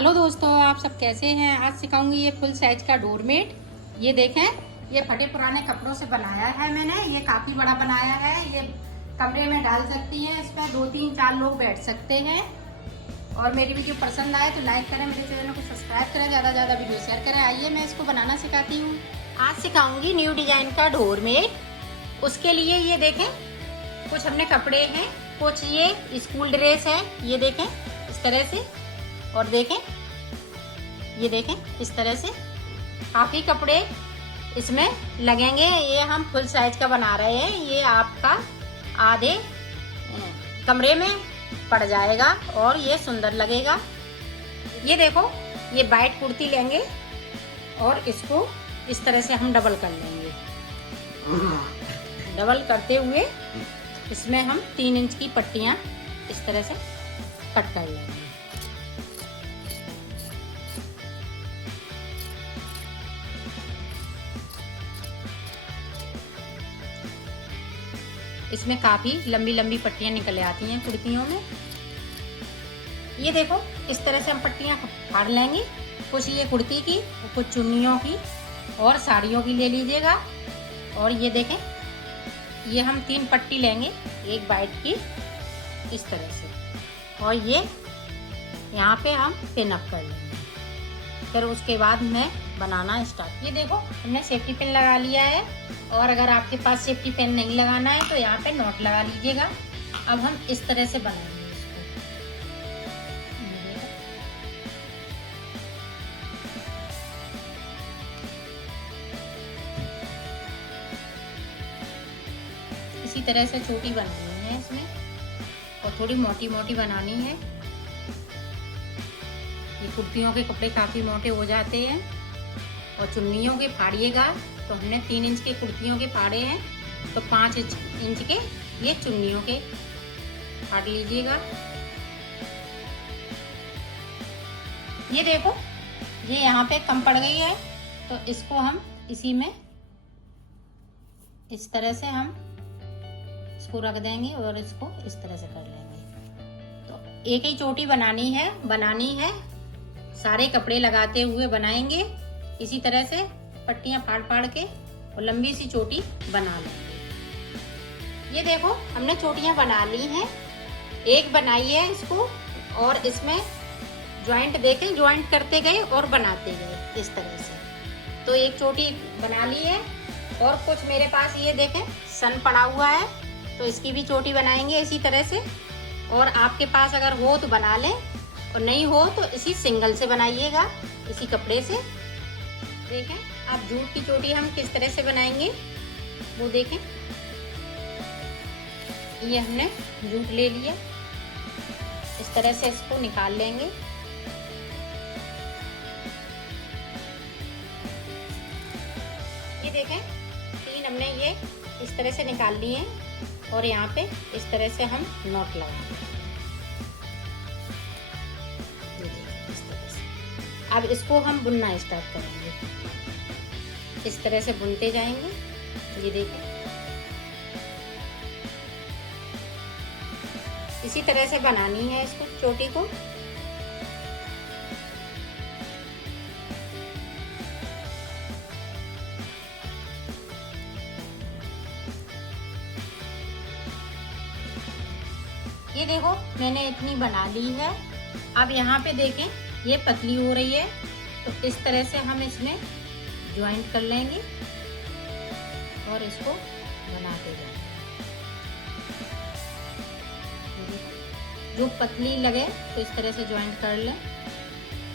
Hello दोस्तों, आप सब कैसे हैं। आज सिखाऊंगी ये फुल साइज का डोरमेट। ये देखें, ये फटे पुराने कपड़ों से बनाया है मैंने। ये काफ़ी बड़ा बनाया है। ये कमरे में डाल सकती हैं। इस पर 2 3 4 लोग बैठ सकते हैं। और मेरी वीडियो पसंद आए तो लाइक करें, मेरे चैनल को सब्सक्राइब करें, ज़्यादा से ज़्यादा वीडियो शेयर करें। आइए मैं इसको बनाना सिखाती हूँ। आज सिखाऊंगी न्यू डिजाइन का डोरमेट। उसके लिए ये देखें, कुछ हमने कपड़े हैं, कुछ ये स्कूल ड्रेस है। ये देखें इस तरह से, और देखें ये देखें इस तरह से काफ़ी कपड़े इसमें लगेंगे। ये हम फुल साइज का बना रहे हैं। ये आपका आधे कमरे में पड़ जाएगा और ये सुंदर लगेगा। ये देखो, ये वाइट कुर्ती लेंगे और इसको इस तरह से हम डबल कर लेंगे। डबल करते हुए इसमें हम 3 इंच की पट्टियां इस तरह से कट कर लेंगे। इसमें काफ़ी लंबी लंबी पट्टियां निकल आती हैं कुर्तियों में। ये देखो, इस तरह से हम पट्टियां फाड़ लेंगे। कुछ ये कुर्ती की, कुछ चुन्नियों की और साड़ियों की ले लीजिएगा। और ये देखें, ये हम 3 पट्टी लेंगे, एक वाइट की इस तरह से, और ये यहाँ पे हम पिन अप कर लेंगे। फिर उसके बाद मैं बनाना स्टार्ट। ये देखो, हमने सेफ्टी पिन लगा लिया है। और अगर आपके पास सेफ्टी पिन नहीं लगाना है तो यहाँ पे नॉट लगा लीजिएगा। अब हम इस तरह से बनाएंगे इसको। इसी तरह से छोटी बनानी है इसमें, और थोड़ी मोटी मोटी बनानी है। ये कुर्तियों के कपड़े काफ़ी मोटे हो जाते हैं। और चुन्नियों के फाड़िएगा तो हमने 3 इंच के कुर्तियों के फाड़े हैं, तो 5 इंच के ये चुन्नियों के फाड़ लीजिएगा। ये देखो, ये यहाँ पे कम पड़ गई है, तो इसको हम इसी में इस तरह से हम इसको रख देंगे और इसको इस तरह से कर लेंगे। तो एक ही चोटी बनानी है। सारे कपड़े लगाते हुए बनाएंगे। इसी तरह से पट्टियां फाड़ फाड़ के और लंबी सी चोटी बना लेंगे। ये देखो, हमने चोटियां बना ली हैं। एक बनाई है इसको, और इसमें जॉइंट देखें, जॉइंट करते गए और बनाते गए इस तरह से। तो एक चोटी बना ली है। और कुछ मेरे पास ये देखें सन पड़ा हुआ है, तो इसकी भी चोटी बनाएंगे इसी तरह से। और आपके पास अगर हो तो बना लें, और नहीं हो तो इसी सिंगल से बनाइएगा, इसी कपड़े से। देखें, अब जूट की चोटी हम किस तरह से बनाएंगे वो देखें। ये हमने जूट ले लिया, इस तरह से इसको निकाल लेंगे। ये देखें, 3 हमने ये इस तरह से निकाल लिए हैं, और यहाँ पे इस तरह से हम नॉट लगाएंगे। इस तरह से अब इसको हम बुनना स्टार्ट करेंगे। इस तरह से बुनते जाएंगे। ये देखें, इसी तरह से बनानी है इसको, चोटी को। ये देखो, मैंने इतनी बना ली है। अब यहाँ पे देखें, ये पतली हो रही है, तो इस तरह से हम इसमें ज्वाइंट कर लेंगे और इसको बनाते जाएंगे। जो पतली लगे तो इस तरह से ज्वाइंट कर लें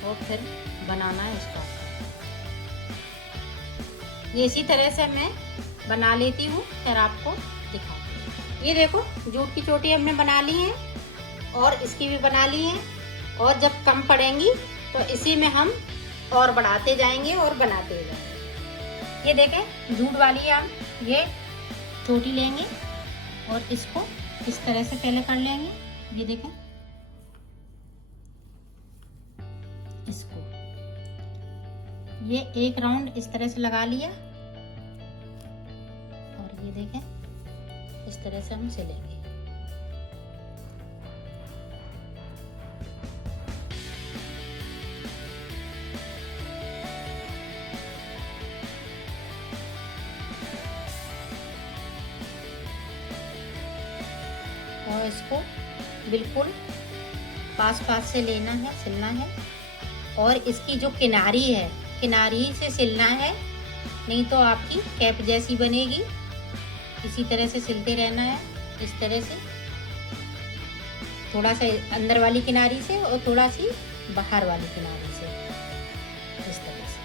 और फिर बनाना स्टार्ट करें। ये इसी तरह से मैं बना लेती हूँ, फिर आपको दिखाती हूँ। ये देखो, जूट की चोटी हमने बना ली है और इसकी भी बना ली है। और जब कम पड़ेंगी तो इसी में हम और बढ़ाते जाएंगे और बनाते जाएंगे। ये देखें, जूट वाली हम ये चोटी लेंगे और इसको इस तरह से पहले कर लेंगे। ये देखें, इसको ये एक राउंड इस तरह से लगा लिया, और ये देखें इस तरह से हम सिलेंगे। बिल्कुल पास पास से लेना है, सिलना है। और इसकी जो किनारी है, किनारी से सिलना है, नहीं तो आपकी कैप जैसी बनेगी। इसी तरह से सिलते रहना है, इस तरह से, थोड़ा सा अंदर वाली किनारी से और थोड़ा सी बाहर वाली किनारी से, इस तरह से।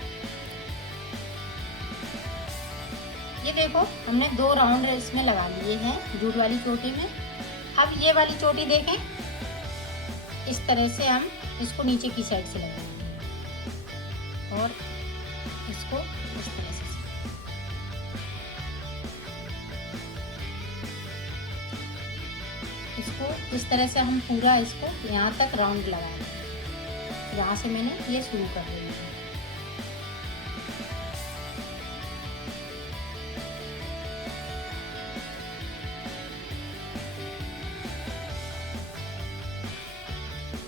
ये देखो हमने 2 राउंड इसमें लगा लिए हैं जूट वाली चोटी में। अब ये वाली चोटी देखें, इस तरह से हम इसको नीचे की साइड से लगाएंगे और इसको इस तरह से। इसको इस तरह से हम पूरा इसको यहाँ तक राउंड लगाएंगे। यहाँ से मैंने ये शुरू कर दी है।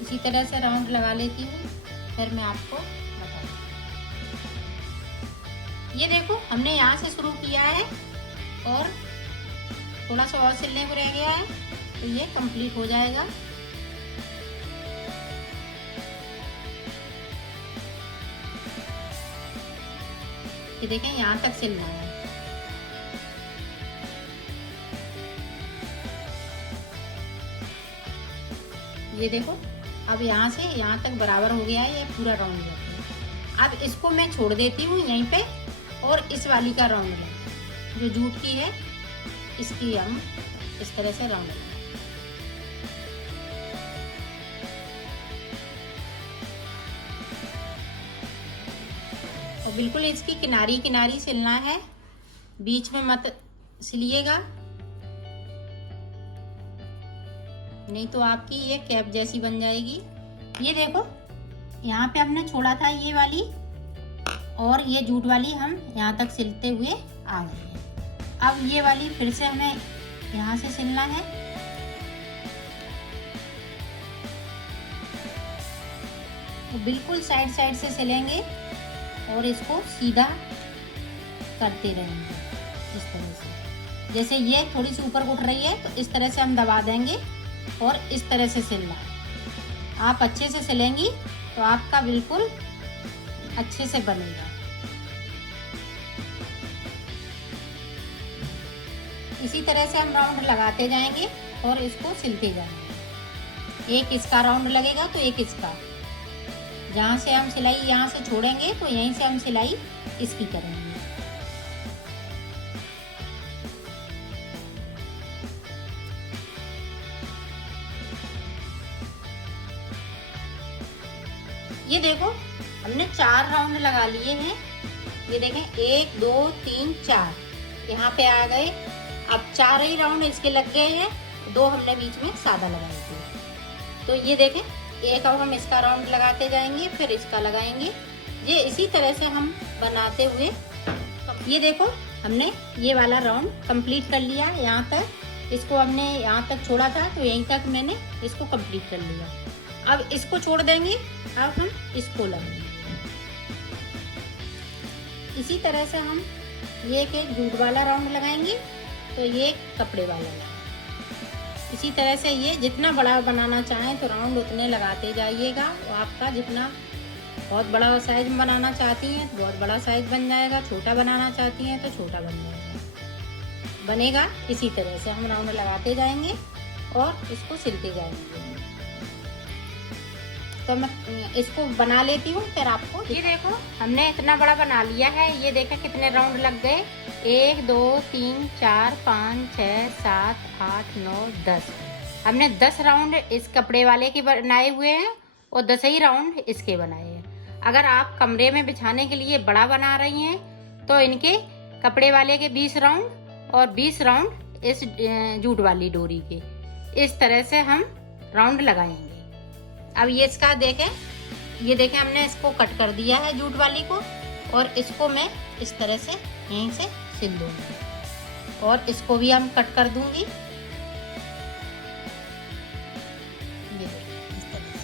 इसी तरह से राउंड लगा लेती हूँ, फिर मैं आपको बताऊँ। ये देखो हमने यहाँ से शुरू किया है और थोड़ा सा और सिलने को रह गया है, तो ये कंप्लीट हो जाएगा। ये देखें यहाँ तक सिलना है। ये देखो अब यहाँ से यहाँ तक बराबर हो गया है, ये पूरा राउंड है। अब इसको मैं छोड़ देती हूँ यहीं पे और इस वाली का राउंड लें, जो जूट की है इसकी हम इस तरह से राउंड लें। और बिल्कुल इसकी किनारी किनारी सिलना है, बीच में मत सिलिएगा, नहीं तो आपकी ये कैप जैसी बन जाएगी। ये देखो यहाँ पे हमने छोड़ा था ये वाली, और ये जूट वाली हम यहाँ तक सिलते हुए आ गए हैं। अब ये वाली फिर से हमें यहाँ से सिलना है। तो बिल्कुल साइड साइड से सिलेंगे और इसको सीधा करते रहेंगे इस तरह से। जैसे ये थोड़ी सी ऊपर उठ रही है तो इस तरह से हम दबा देंगे और इस तरह से सिलना है। आप अच्छे से सिलेंगी तो आपका बिल्कुल अच्छे से बनेगा। इसी तरह से हम राउंड लगाते जाएंगे और इसको सिलते जाएंगे। एक इसका राउंड लगेगा तो एक इसका, जहाँ से हम सिलाई यहाँ से छोड़ेंगे तो यहीं से हम सिलाई इसकी करेंगे। ये देखो हमने 4 राउंड लगा लिए हैं। ये देखें 1 2 3 4 यहाँ पे आ गए। अब 4 ही राउंड इसके लग गए हैं, 2 हमने बीच में सादा लगाए थे। तो ये देखें एक अब हम इसका राउंड लगाते जाएंगे, फिर इसका लगाएंगे। ये इसी तरह से हम बनाते हुए, ये देखो हमने ये वाला राउंड कंप्लीट कर लिया। यहाँ तक इसको हमने यहाँ तक छोड़ा था तो यहीं तक मैंने इसको कंप्लीट कर लिया। अब इसको छोड़ देंगे, अब हम इसको लगाएंगे। इसी तरह से हम ये एक जूट वाला राउंड लगाएंगे तो ये कपड़े वाला लगाएंगे। इसी तरह से ये जितना बड़ा बनाना चाहें तो राउंड उतने लगाते जाइएगा। और आपका जितना बहुत बड़ा साइज बनाना चाहती हैं तो बहुत बड़ा साइज बन जाएगा, छोटा बनाना चाहती हैं तो छोटा बन जाएगा, बनेगा। इसी तरह से हम राउंड लगाते जाएंगे और इसको सिलते जाएंगे। तो मैं इसको बना लेती हूँ फिर आपको। ये देखो हमने इतना बड़ा बना लिया है। ये देखें कितने राउंड लग गए, 1 2 3 4 5 6 7 8 9 10। हमने 10 राउंड इस कपड़े वाले के बनाए हुए हैं और 10 ही राउंड इसके बनाए हैं। अगर आप कमरे में बिछाने के लिए बड़ा बना रही हैं तो इनके कपड़े वाले के 20 राउंड और 20 राउंड इस जूट वाली डोरी के, इस तरह से हम राउंड लगाएंगे। अब ये इसका देखें, ये देखें हमने इसको कट कर दिया है जूट वाली को, और इसको मैं इस तरह से यहीं से सिल दूंगी और इसको भी हम कट कर दूंगी। ये देखिए इस तरह से।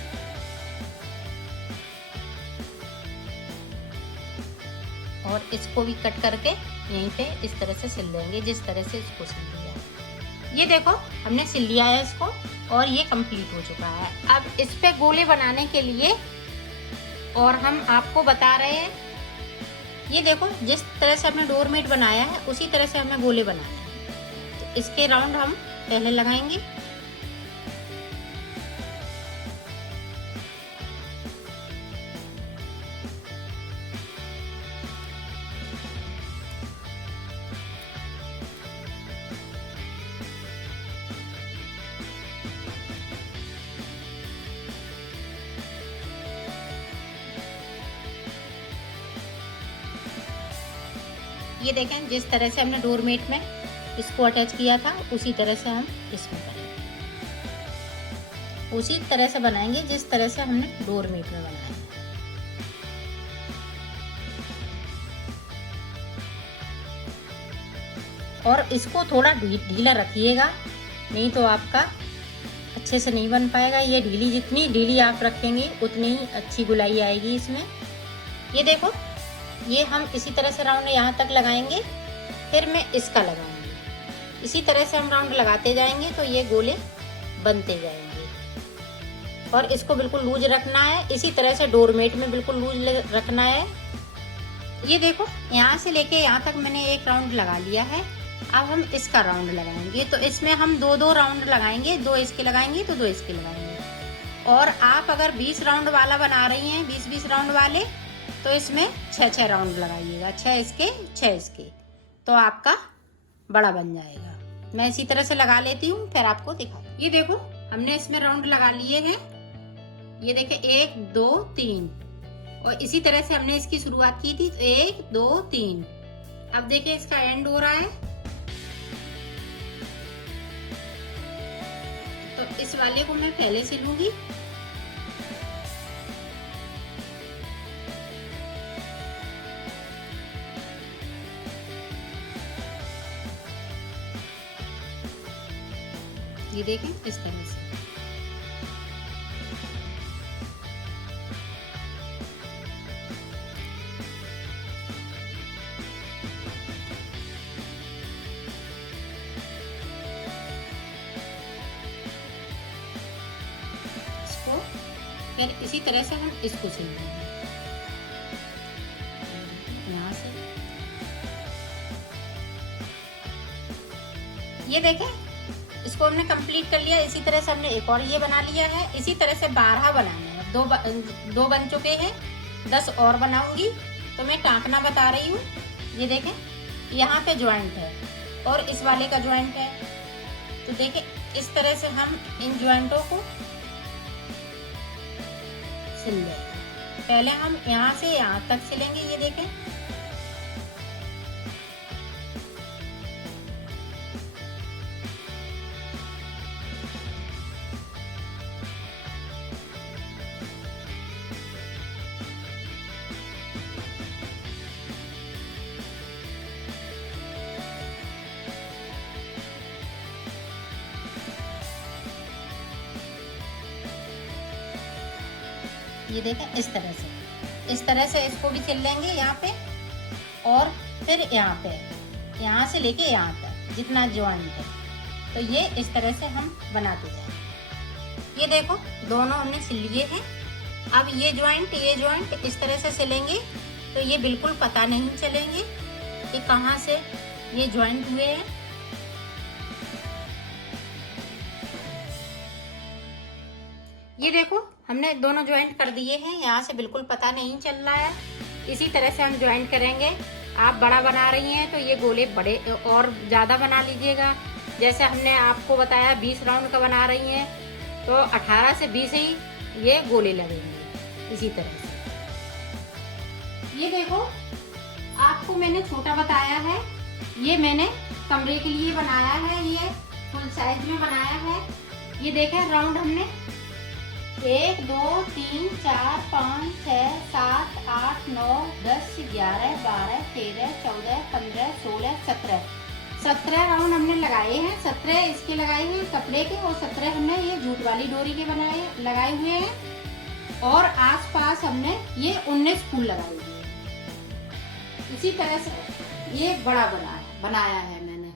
और इसको भी कट करके यहीं पे इस तरह से सिल देंगे, जिस तरह से इसको सिल दिया। ये देखो हमने सिल लिया है इसको। और ये कंप्लीट हो चुका है। अब इस पे गोले बनाने के लिए और हम आपको बता रहे हैं, ये देखो जिस तरह से हमने डोरमेट बनाया है उसी तरह से हमें गोले बनाने हैं। तो इसके राउंड हम पहले लगाएंगे। ये देखें जिस तरह से हमने डोरमेट में इसको अटैच किया था उसी तरह से हम इसमें करेंगे, उसी तरह से बनाएंगे जिस तरह से हमने डोरमेट में बनाया है। और इसको थोड़ा ढीला रखिएगा, नहीं तो आपका अच्छे से नहीं बन पाएगा। ये जितनी ढीली आप रखेंगे उतनी ही अच्छी गुलाई आएगी इसमें। ये देखो, ये हम इसी तरह से राउंड यहाँ तक लगाएंगे, फिर मैं इसका लगाऊंगी। इसी तरह से हम राउंड लगाते जाएंगे तो ये गोले बनते जाएंगे। और इसको बिल्कुल लूज रखना है, इसी तरह से डोरमेट में बिल्कुल लूज रखना है। ये देखो, यहाँ से लेके यहाँ तक मैंने एक राउंड लगा लिया है। अब हम इसका राउंड लगाएंगे, तो इसमें हम दो राउंड लगाएंगे, 2 इसके लगाएंगे तो 2 इसके लगाएंगे। और आप अगर 20 राउंड वाला बना रही हैं, 20-20 राउंड वाले, तो इसमें 6-6 राउंड लगाइएगा, 6 इसके 6 इसके, तो आपका बड़ा बन जाएगा। मैं इसी तरह से लगा लेती हूँ, फिर आपको दिखा। ये देखो, हमने इसमें राउंड लगा लिए हैं। ये देखे 1 2 3, और इसी तरह से हमने इसकी शुरुआत की थी, 1 2 3। अब देखिए इसका एंड हो रहा है, तो इस वाले को मैं पहले से लूंगी। ये देखें इस तरह से। इसको फिर इसी तरह से हम इसको सिलेंगे यहाँ से। ये देखें, इसको हमने कंप्लीट कर लिया। इसी तरह से हमने एक और ये बना लिया है। इसी तरह से 12 बनाने हैं, 2 बन चुके हैं, 10 और बनाऊंगी। तो मैं टाँकना बता रही हूँ। ये देखें, यहाँ पे ज्वाइंट है और इस वाले का ज्वाइंट है। तो देखें इस तरह से हम इन ज्वाइंटों को सिल लेंगे। पहले हम यहाँ से यहाँ तक सिलेंगे। ये देखें, ये देखें इस तरह से इसको भी सिल लेंगे यहाँ पे, और फिर यहाँ पे, यहाँ से लेके यहाँ तक जितना ज्वाइंट है, तो ये इस तरह से हम बनाते जाएंगे। ये देखो, दोनों हमने सिल लिए हैं। अब ये ज्वाइंट इस तरह से सिलेंगे तो ये बिल्कुल पता नहीं चलेंगे कि कहाँ से ये ज्वाइंट हुए हैं। ये देखो, हमने दोनों ज्वाइंट कर दिए हैं, यहाँ से बिल्कुल पता नहीं चल रहा है। इसी तरह से हम ज्वाइंट करेंगे। आप बड़ा बना रही हैं तो ये गोले बड़े और ज़्यादा बना लीजिएगा। जैसे हमने आपको बताया 20 राउंड का बना रही हैं, तो 18 से 20 ही ये गोले लगेंगे। इसी तरह से ये देखो, आपको मैंने छोटा बताया है, ये मैंने कमरे के लिए बनाया है, ये फुल साइज में बनाया है। ये देखें, राउंड हमने 1 2 3 4 5 6 7 8 9 10 11 12 13 14 15 16 17 राउंड हमने लगाए हैं। 17 इसके लगाए हैं कपड़े के, और 17 हमने ये जूट वाली डोरी के लगाए हुए हैं। और आसपास हमने ये 19 फूल लगाए हुए हैं। इसी तरह से ये बड़ा बनाया है मैंने।